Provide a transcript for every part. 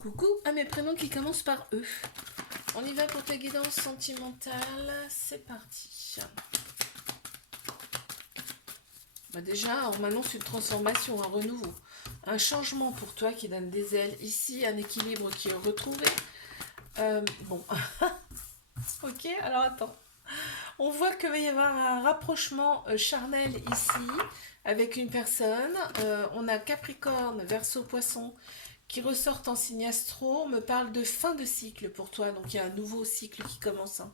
Coucou à mes prénoms qui commencent par E. On y va pour ta guidance sentimentale. C'est parti. Bah déjà, on m'annonce une transformation, un renouveau. Un changement pour toi qui donne des ailes. Ici, un équilibre qui est retrouvé. Bon. Ok, alors attends. On voit qu'il va y avoir un rapprochement charnel ici avec une personne. On a Capricorne, Verseau, Poisson qui ressortent en signe astro. On me parle de fin de cycle pour toi. Donc il y a un nouveau cycle qui commence. Hein.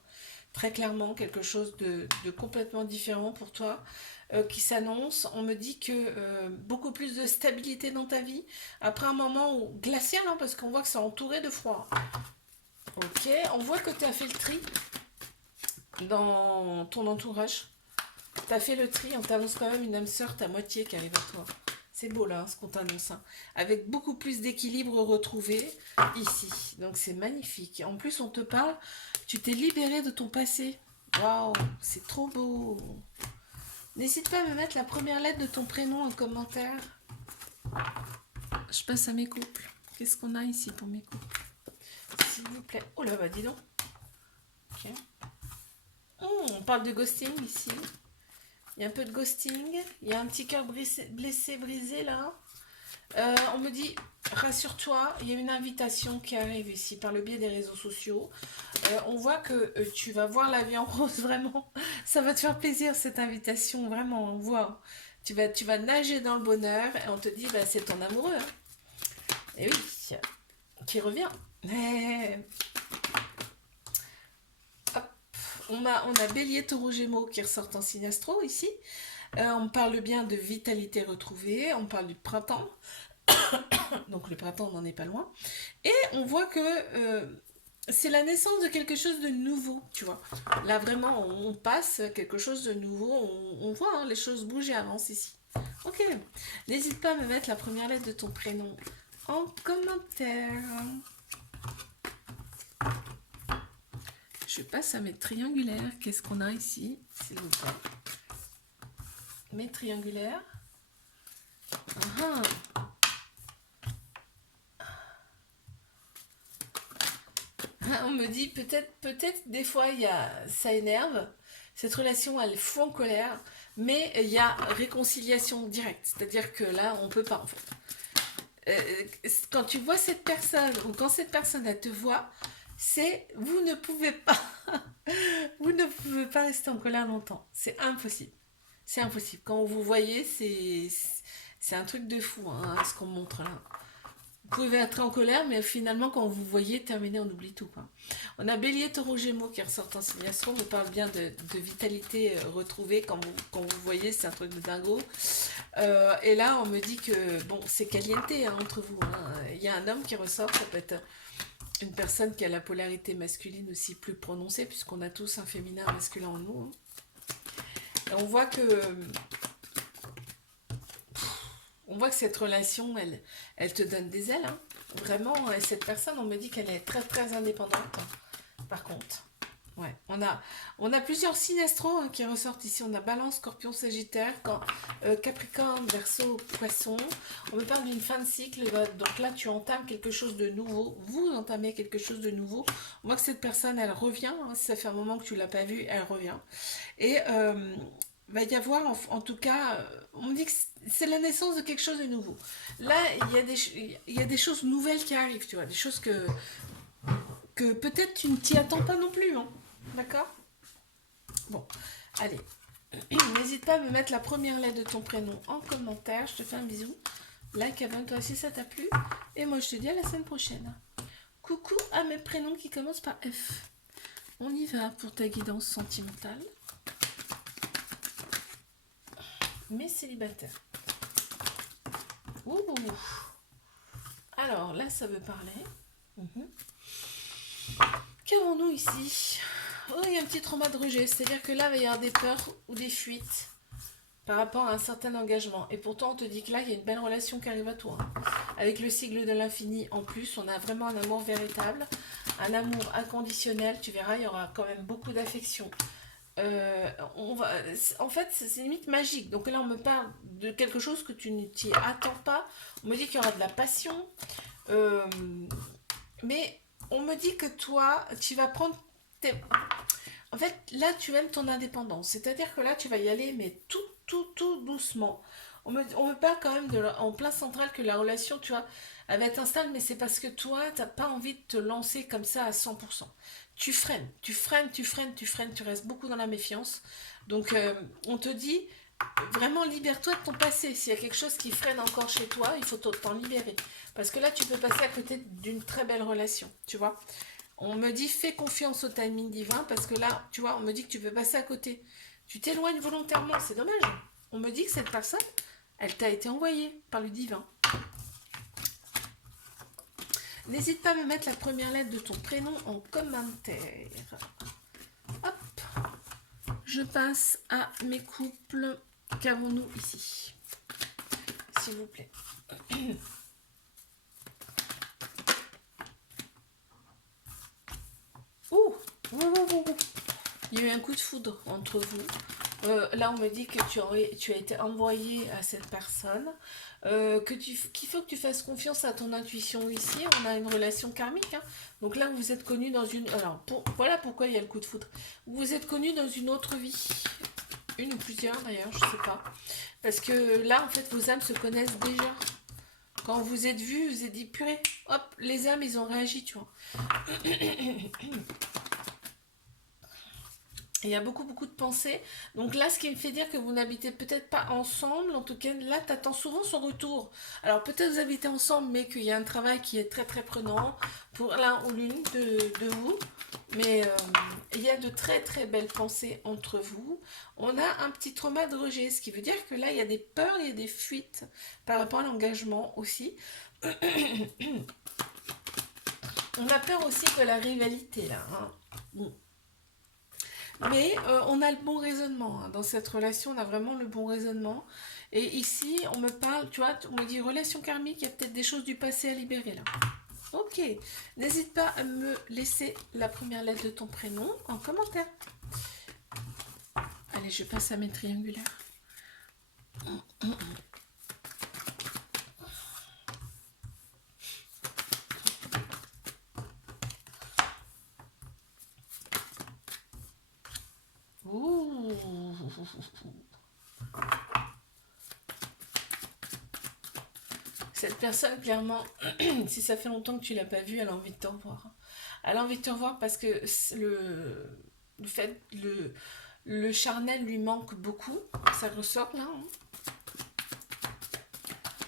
Très clairement, quelque chose de complètement différent pour toi qui s'annonce. On me dit que beaucoup plus de stabilité dans ta vie. Après un moment glacial, hein, parce qu'on voit que c'est entouré de froid. Ok, on voit que tu as fait le tri dans ton entourage. Tu as fait le tri, on t'annonce quand même une âme sœur, ta moitié qui arrive à toi. C'est beau là, ce qu'on t'annonce. Hein. Avec beaucoup plus d'équilibre retrouvé ici. Donc c'est magnifique. En plus, on te parle, tu t'es libéré de ton passé. Waouh, c'est trop beau. N'hésite pas à me mettre la première lettre de ton prénom en commentaire. Je passe à mes couples. Qu'est-ce qu'on a ici pour mes couples? S'il vous plaît. Oh là, bah dis donc. Ok. On parle de ghosting ici. Il y a un peu de ghosting. Il y a un petit cœur blessé, brisé là. On me dit, rassure-toi, il y a une invitation qui arrive ici par le biais des réseaux sociaux. On voit que tu vas voir la vie en rose, vraiment. Ça va te faire plaisir cette invitation, vraiment. On voit. Tu vas nager dans le bonheur et on te dit, bah, c'est ton amoureux. Hein. Et oui, qui revient. Mais... On a Bélier, Taureau, Gémeaux qui ressortent en signe astro ici. On parle bien de vitalité retrouvée, on parle du printemps. Donc le printemps, on n'en est pas loin. Et on voit que c'est la naissance de quelque chose de nouveau, tu vois. Là, vraiment, on passe quelque chose de nouveau. On voit hein, les choses bouger, avancent ici. Ok. N'hésite pas à me mettre la première lettre de ton prénom en commentaire. Je passe à mes triangulaires. Qu'est-ce qu'on a ici, s'il vous plaît? Mes triangulaires. On me dit peut-être des fois ça énerve. Cette relation elle fout en colère, mais il y a réconciliation directe. C'est-à-dire que là on peut pas en fait. Quand tu vois cette personne ou quand cette personne elle te voit, c'est vous ne pouvez pas vous ne pouvez pas rester en colère longtemps. C'est impossible. C'est impossible. Quand vous voyez, c'est un truc de fou, hein, ce qu'on montre là. Vous pouvez être en colère, mais finalement, quand vous voyez terminer, on oublie tout. Quoi. On a Bélier, Taureau, Gémeaux qui ressortent en signe astro. On parle bien de vitalité retrouvée. Quand vous voyez, c'est un truc de dingo. Et là, on me dit que, bon, c'est caliente hein, entre vous. Hein. Il y a un homme qui ressort, ça peut être une personne qui a la polarité masculine aussi plus prononcée, puisqu'on a tous un féminin masculin en nous. Hein. Et on voit que cette relation, elle te donne des ailes. Hein. Vraiment, et cette personne, on me dit qu'elle est très très indépendante. Par contre, ouais, on a plusieurs signes astro hein, qui ressortent ici. On a Balance, Scorpion, Sagittaire, Capricorne, Verseau, Poisson. On me parle d'une fin de cycle. Donc là, tu entames quelque chose de nouveau. Vous entamez quelque chose de nouveau. On voit que cette personne, elle revient. Hein, si ça fait un moment que tu l'as pas vue, elle revient. Et va y avoir en tout cas, on me dit que c'est la naissance de quelque chose de nouveau. Là, il y a des choses nouvelles qui arrivent, tu vois, des choses que peut-être tu ne t'y attends pas non plus. Hein. D'accord? Bon, allez. N'hésite pas à me mettre la première lettre de ton prénom en commentaire. Je te fais un bisou. Like, abonne-toi si ça t'a plu. Et moi, je te dis à la semaine prochaine. Coucou à mes prénoms qui commencent par F. On y va pour ta guidance sentimentale. Mes célibataires. Ouh. Alors là, ça veut parler. Qu'avons-nous ici? Oh, il y a un petit trauma de rejet. C'est-à-dire que là, il va y avoir des peurs ou des fuites par rapport à un certain engagement. Et pourtant, on te dit que là, il y a une belle relation qui arrive à toi. Hein. Avec le sigle de l'infini en plus, on a vraiment un amour véritable, un amour inconditionnel. Tu verras, il y aura quand même beaucoup d'affection. En fait, c'est limite magique. Donc là, on me parle de quelque chose que tu ne t'y attends pas. On me dit qu'il y aura de la passion. mais on me dit que toi, tu vas prendre tes... En fait, là, tu aimes ton indépendance. C'est-à-dire que là, tu vas y aller, mais tout doucement. On me parle quand même en plein central que la relation, tu vois, elle va être instable, mais c'est parce que toi, t'as pas envie de te lancer comme ça à 100%. Tu freines, tu restes beaucoup dans la méfiance. Donc, on te dit, vraiment, libère-toi de ton passé. S'il y a quelque chose qui freine encore chez toi, il faut t'en libérer. Parce que là, tu peux passer à côté d'une très belle relation, tu vois. On me dit fais confiance au timing divin parce que là, tu vois, on me dit que tu peux passer à côté. Tu t'éloignes volontairement, c'est dommage. On me dit que cette personne, elle t'a été envoyée par le divin. N'hésite pas à me mettre la première lettre de ton prénom en commentaire. Hop, je passe à mes couples. Qu'avons-nous ici? S'il vous plaît. Ouh, il y a eu un coup de foudre entre vous. Là, on me dit que tu as été envoyé à cette personne, qu'il faut que tu fasses confiance à ton intuition ici. On a une relation karmique. Hein. Donc là, vous êtes connus dans une... Alors, voilà pourquoi il y a le coup de foudre. Vous êtes connus dans une autre vie. Une ou plusieurs d'ailleurs, je sais pas. Parce que là, en fait, vos âmes se connaissent déjà. Quand vous êtes vus, vous êtes dit, purée, hop, les âmes, ils ont réagi, tu vois. Il y a beaucoup de pensées. Donc là, ce qui me fait dire que vous n'habitez peut-être pas ensemble. En tout cas, là, tu attends souvent son retour. Alors peut-être vous habitez ensemble, mais qu'il y a un travail qui est très prenant pour l'un ou l'une de vous. Mais il y a de très belles pensées entre vous. On a un petit trauma de rejet, ce qui veut dire que là, il y a des peurs, il y a des fuites par rapport à l'engagement aussi. On a peur aussi de la rivalité, là. Hein. Bon. Mais on a le bon raisonnement. Hein. Dans cette relation, on a vraiment le bon raisonnement. Et ici, on me parle, tu vois, on me dit relation karmique, il y a peut-être des choses du passé à libérer là. Ok. N'hésite pas à me laisser la première lettre de ton prénom en commentaire. Allez, je passe à mes triangulaires. Ouh. Cette personne, clairement, si ça fait longtemps que tu l'as pas vue, elle a envie de te revoir. Elle a envie de te revoir parce que le charnel lui manque beaucoup. Ça ressort là. Hein.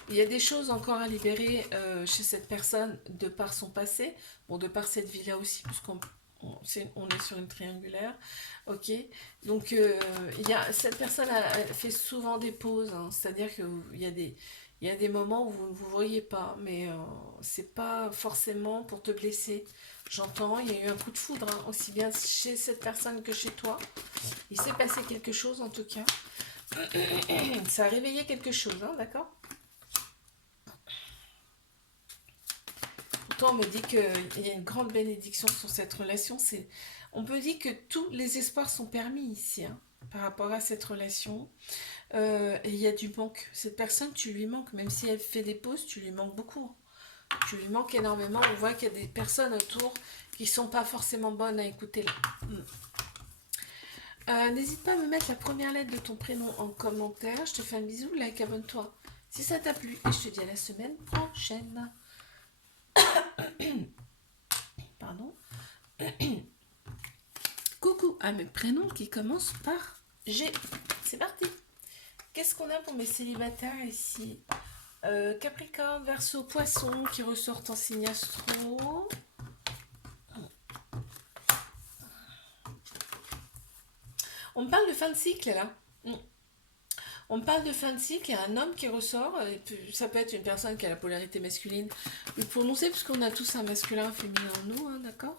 Il y a des choses encore à libérer chez cette personne de par son passé, bon, de par cette vie-là aussi, puisqu'on est sur une triangulaire, ok. Donc cette personne fait souvent des pauses, hein, c'est-à-dire il y a des moments où vous ne vous voyez pas, mais c'est pas forcément pour te blesser. J'entends, il y a eu un coup de foudre, hein, aussi bien chez cette personne que chez toi. Il s'est passé quelque chose en tout cas. Ça a réveillé quelque chose, hein, d'accord. On me dit qu'il y a une grande bénédiction sur cette relation. On peut dire que tous les espoirs sont permis ici, hein, par rapport à cette relation. Et il y a du manque. Cette personne, tu lui manques, même si elle fait des pauses, tu lui manques beaucoup. Tu lui manques énormément. On voit qu'il y a des personnes autour qui sont pas forcément bonnes à écouter là. N'hésite pas à me mettre la première lettre de ton prénom en commentaire. Je te fais un bisou, like, abonne-toi si ça t'a plu. Et je te dis à la semaine prochaine. Pardon. Coucou à mes prénoms qui commencent par G. C'est parti. Qu'est-ce qu'on a pour mes célibataires ici? Capricorne, Verseau, Poisson qui ressortent en signe astro. On me parle de fin de cycle là. On me parle de fin de cycle, il y a un homme qui ressort, ça peut être une personne qui a la polarité masculine, le prononcer puisqu'on a tous un masculin, un féminin en nous, hein, d'accord.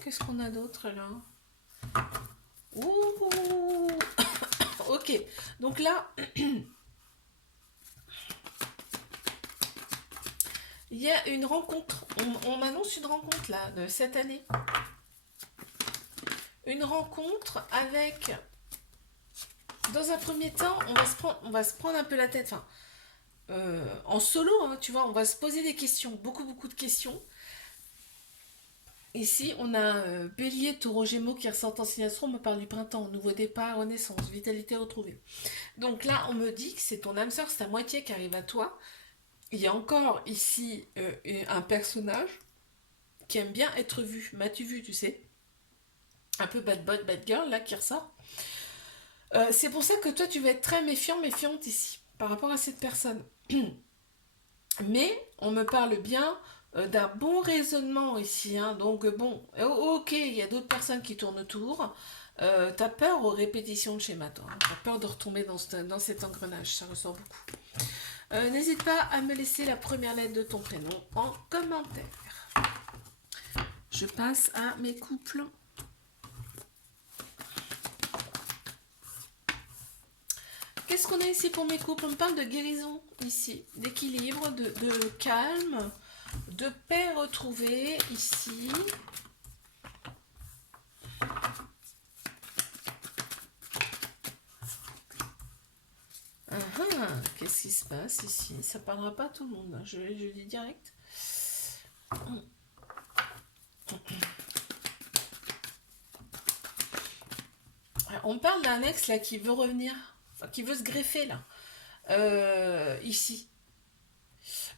Qu'est-ce qu'on a d'autre là? Ouh. Ok, donc là, il y a une rencontre, on m'annonce une rencontre là, de cette année. Une rencontre avec... Dans un premier temps, on va se prendre un peu la tête. Enfin, en solo, hein, tu vois, on va se poser des questions, beaucoup de questions. Ici, on a Bélier, Taureau, Gémeaux qui ressortent en signe astro, on me parle du printemps, nouveau départ, renaissance, vitalité retrouvée. Donc là, on me dit que c'est ton âme sœur, c'est ta moitié qui arrive à toi. Il y a encore ici un personnage qui aime bien être vu. M'as-tu vu, tu sais? Un peu bad boy, bad girl, là, qui ressort. C'est pour ça que toi, tu vas être très méfiant, méfiante ici, par rapport à cette personne. Mais on me parle bien d'un bon raisonnement ici. Hein. Donc bon, ok, il y a d'autres personnes qui tournent autour. T'as peur aux répétitions de schéma, toi. Hein. T'as peur de retomber dans cet engrenage. Ça ressort beaucoup. N'hésite pas à me laisser la première lettre de ton prénom en commentaire. Je passe à mes couples. Qu'est-ce qu'on a ici pour mes couples? On me parle de guérison ici, d'équilibre, de calme, de paix retrouvée ici. Qu'est-ce qui se passe ici? Ça parlera pas à tout le monde, hein. Je dis direct. On parle d'un ex là qui veut revenir, enfin, qui veut se greffer là, ici.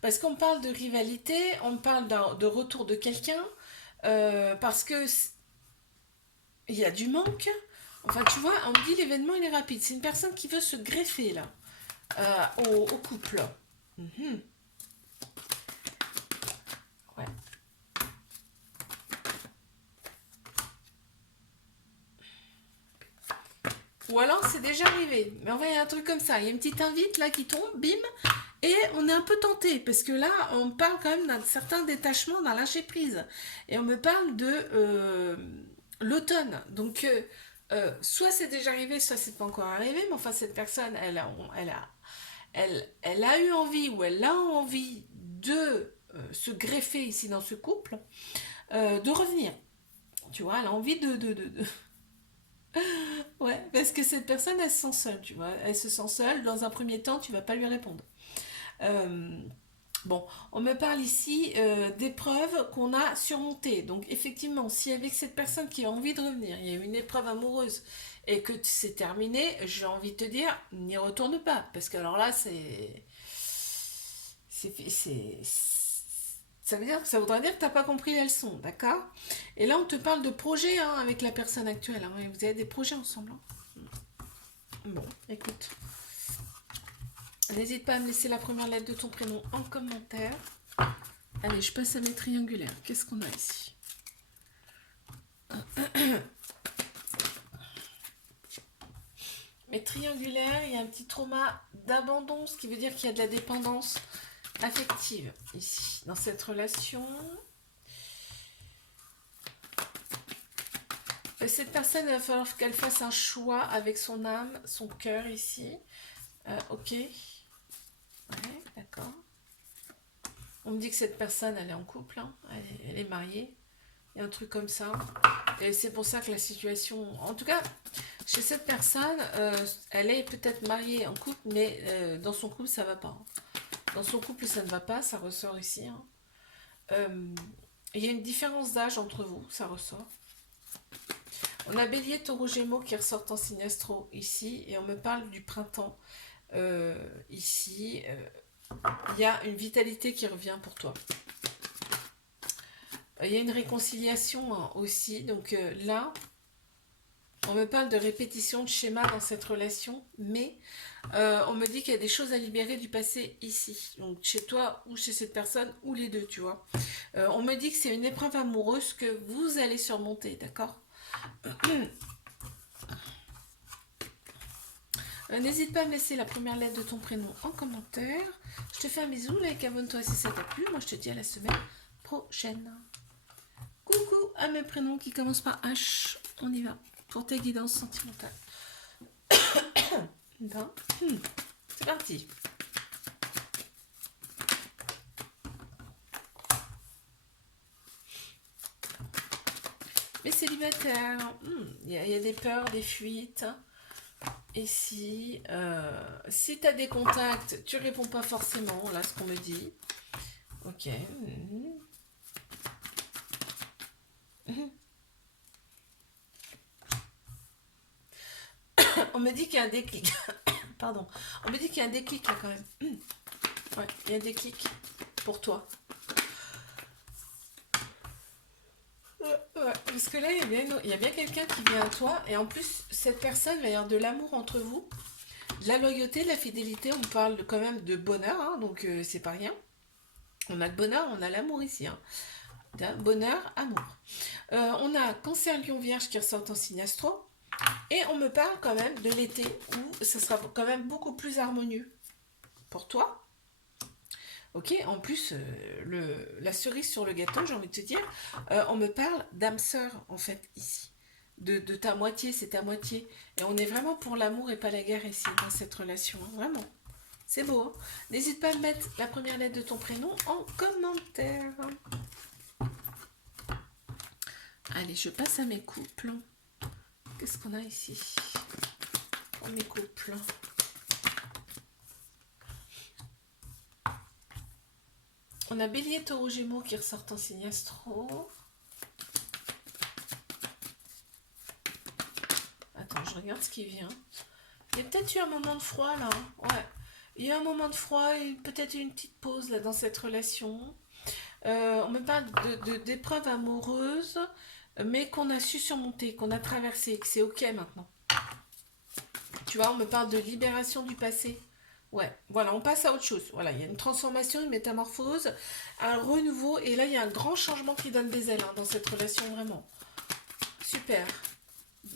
Parce qu'on parle de rivalité, on parle de retour de quelqu'un, parce que il y a du manque. Enfin, tu vois, on me dit l'événement il est rapide. C'est une personne qui veut se greffer là, au couple. Mhm. Ouais. Ou alors c'est déjà arrivé. Mais enfin, il y a un truc comme ça. Il y a une petite invite là qui tombe, bim, et on est un peu tenté. Parce que là, on parle quand même d'un certain détachement, d'un lâcher prise. Et on me parle de l'automne. Donc, soit c'est déjà arrivé, soit c'est pas encore arrivé. Mais enfin, cette personne, elle a eu envie ou elle a envie de se greffer ici dans ce couple, de revenir. Tu vois, elle a envie de. Ouais, parce que cette personne, elle se sent seule, tu vois. Elle se sent seule. Dans un premier temps, tu vas pas lui répondre. Euh, bon, on me parle ici d'épreuves qu'on a surmontées. Donc, effectivement, si avec cette personne qui a envie de revenir, il y a une épreuve amoureuse et que c'est terminé, j'ai envie de te dire, n'y retourne pas. Parce que alors là, ça veut dire, ça voudrait dire que tu n'as pas compris la leçon, d'accord? Et là, on te parle de projet hein, avec la personne actuelle. Hein, vous avez des projets ensemble. Hein. Bon, écoute. N'hésite pas à me laisser la première lettre de ton prénom en commentaire. Allez, je passe à mes triangulaires. Qu'est-ce qu'on a ici? Mes triangulaires, il y a un petit trauma d'abandon, ce qui veut dire qu'il y a de la dépendance affective ici, dans cette relation. Cette personne, il va falloir qu'elle fasse un choix avec son âme, son cœur ici. Ok. Ouais, d'accord. On me dit que cette personne, elle est en couple, hein. Elle est mariée. Il y a un truc comme ça. Et c'est pour ça que la situation... En tout cas, chez cette personne, elle est peut-être mariée en couple, mais dans son couple, ça va pas. Hein. Dans son couple, ça ne va pas, ça ressort ici. Hein. Il y a une différence d'âge entre vous, ça ressort. On a Bélier, Taureau, Gémeaux qui ressortent en signe astro ici, et on me parle du printemps ici. Il y a une vitalité qui revient pour toi. Il y a une réconciliation hein, aussi, donc là, on me parle de répétition de schéma dans cette relation, mais on me dit qu'il y a des choses à libérer du passé ici, donc chez toi ou chez cette personne, ou les deux, tu vois. On me dit que c'est une épreuve amoureuse que vous allez surmonter, d'accord? N'hésite pas à me laisser la première lettre de ton prénom en commentaire. Je te fais un bisou, like, abonne-toi si ça t'a plu. Moi, je te dis à la semaine prochaine. Coucou à mes prénoms qui commencent par H. On y va pour tes guidances sentimentales. Ben, c'est parti. Les célibataires, il y a des peurs, des fuites. ici, si tu as des contacts, tu réponds pas forcément, là, ce qu'on me dit. Ok. On me dit qu'il y a un déclic. Pardon. On me dit qu'il y a un déclic, là, quand même. Ouais, il y a un déclic pour toi. Ouais, parce que là, il y a bien quelqu'un qui vient à toi. Et en plus, cette personne va y avoir de l'amour entre vous. De la loyauté, de la fidélité. On parle quand même de bonheur, hein, donc c'est pas rien. On a le bonheur, on a l'amour ici. Hein. Bonheur, amour. On a Cancer, Lion, Vierge qui ressortent en signe astro. Et on me parle quand même de l'été où ça sera quand même beaucoup plus harmonieux pour toi. Ok, en plus, la cerise sur le gâteau, j'ai envie de te dire, on me parle d'âme sœur en fait ici. De ta moitié, c'est ta moitié. Et on est vraiment pour l'amour et pas la guerre ici dans cette relation. Hein, vraiment. C'est beau. Hein. N'hésite pas à mettre la première lettre de ton prénom en commentaire. Allez, je passe à mes couples. Qu'est-ce qu'on a ici? Oh, mes couples. On a Bélier, Taureau, Gémeaux qui ressortent en signe astro. Attends, je regarde ce qui vient. Il y a peut-être eu un moment de froid là. Ouais. Il y a eu un moment de froid et peut-être une petite pause là dans cette relation. On me parle d'épreuves amoureuses, mais qu'on a su surmonter, qu'on a traversé, que c'est ok maintenant. Tu vois, on me parle de libération du passé. Ouais, voilà, on passe à autre chose. Voilà, il y a une transformation, une métamorphose, un renouveau, et là, il y a un grand changement qui donne des ailes hein, dans cette relation, vraiment. Super.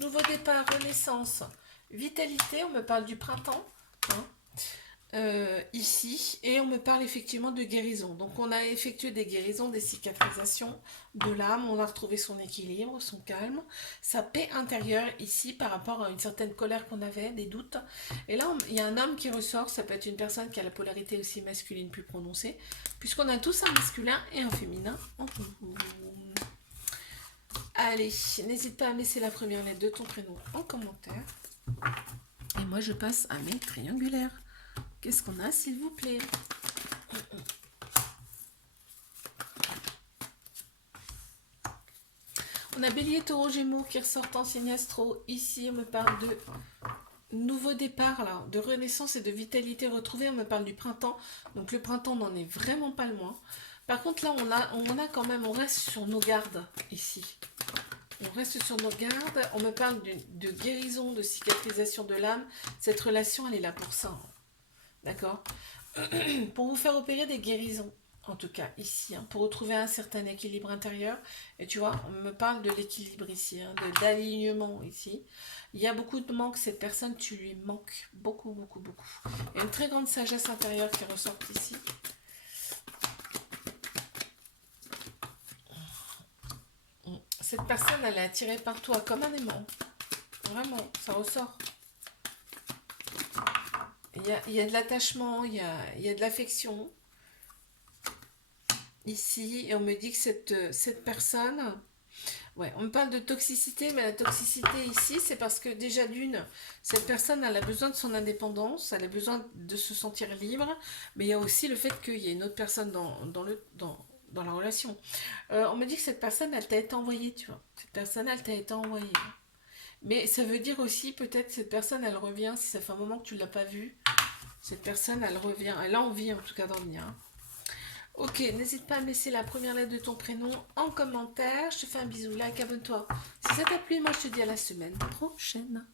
Nouveau départ, renaissance, vitalité, on me parle du printemps, hein, ici, et on me parle effectivement de guérison. Donc, on a effectué des guérisons, des cicatrisations de l'âme, on a retrouvé son équilibre, son calme, sa paix intérieure ici par rapport à une certaine colère qu'on avait, des doutes. Et là, il y a un homme qui ressort, ça peut être une personne qui a la polarité aussi masculine plus prononcée, puisqu'on a tous un masculin et un féminin en nous. Allez, n'hésite pas à me laisser la première lettre de ton prénom en commentaire. Et moi, je passe à mes triangulaires. Qu'est-ce qu'on a, s'il vous plaît? On a Bélier, Taureau, Gémeaux qui ressortent en signe astro. Ici, on me parle de nouveau départ, là, de renaissance et de vitalité retrouvée. On me parle du printemps. Donc, le printemps n'en est vraiment pas loin. Par contre, là, on a quand même, on reste sur nos gardes, ici. On reste sur nos gardes. On me parle de guérison, de cicatrisation de l'âme. Cette relation, elle est là pour ça. D'accord? Pour vous faire opérer des guérisons, en tout cas ici, hein, pour retrouver un certain équilibre intérieur. Et tu vois, on me parle de l'équilibre ici, hein, d'alignement ici. Il y a beaucoup de manque, cette personne, tu lui manques beaucoup, beaucoup, beaucoup. Il y a une très grande sagesse intérieure qui ressort ici. Cette personne, elle est attirée par toi comme un aimant. Vraiment, ça ressort. Il y a de l'attachement, il y a de l'affection. Ici, et on me dit que cette personne... Ouais, on me parle de toxicité, mais la toxicité ici, c'est parce que déjà d'une, cette personne, elle a besoin de son indépendance, elle a besoin de se sentir libre, mais il y a aussi le fait qu'il y ait une autre personne dans la relation. On me dit que cette personne, elle t'a été envoyée, tu vois. Cette personne, elle t'a été envoyée. Mais ça veut dire aussi, peut-être, cette personne, elle revient, si ça fait un moment que tu ne l'as pas vue, cette personne, elle revient, elle a envie en tout cas d'en venir. Ok, n'hésite pas à me laisser la première lettre de ton prénom en commentaire. Je te fais un bisou, like, abonne-toi. Si ça t'a plu, moi je te dis à la semaine prochaine.